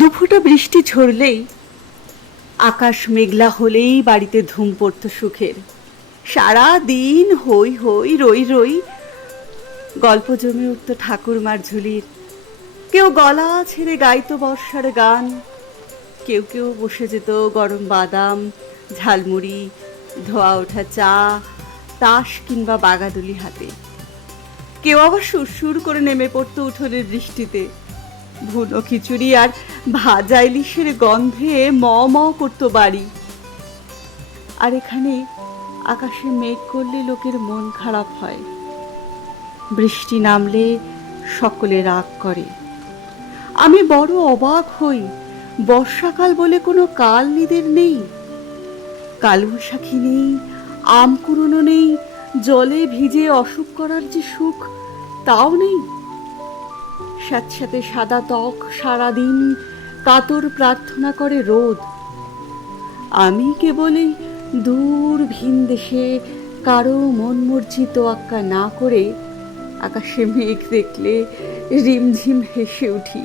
দুফোঁটা বৃষ্টি ঝরলেই, আকাশ মেঘলা হলেই বাড়িতে ধুম পড়ত সুখের। সারা দিন হই হই রই রই, গল্প জমে উঠত ঠাকুরমার ঝুলির। কেউ গলা ছেড়ে গাইতো বর্ষার গান, কেউ কেউ বসে যেত গরম বাদাম, ঝালমুড়ি, ধোয়া ওঠা চা, তাস কিংবা বাগাদুলি হাতে। কেউ আবার সুরসুর করে নেমে পড়তো উঠোনের বৃষ্টিতে। ভুনো খিচুড়ি আর ভাজা ইলিশের গন্ধে ম ম করতো বাড়ি। আর এখানে আকাশে মেঘ করলে লোকের মন খারাপ হয়, বৃষ্টি নামলে সকলে রাগ করে। আমি বড় অবাক হই, বর্ষাকাল বলে কোনো কাল নিদের নেই, কালবৈশাখী নেই, আম কুড়োনো নেই, জলে ভিজে অসুখ করার যে সুখ তাও নেই। স্যাঁতস্যাঁতে সাদা ত্বক সারাদিন কাতর প্রার্থনা করে রোদ। আমি কেবলই দূর ভিন দেশে কারো মন মর্জি তোয়াক্কা না করে আকাশে মেঘ দেখলে রিমঝিম হেসে উঠি।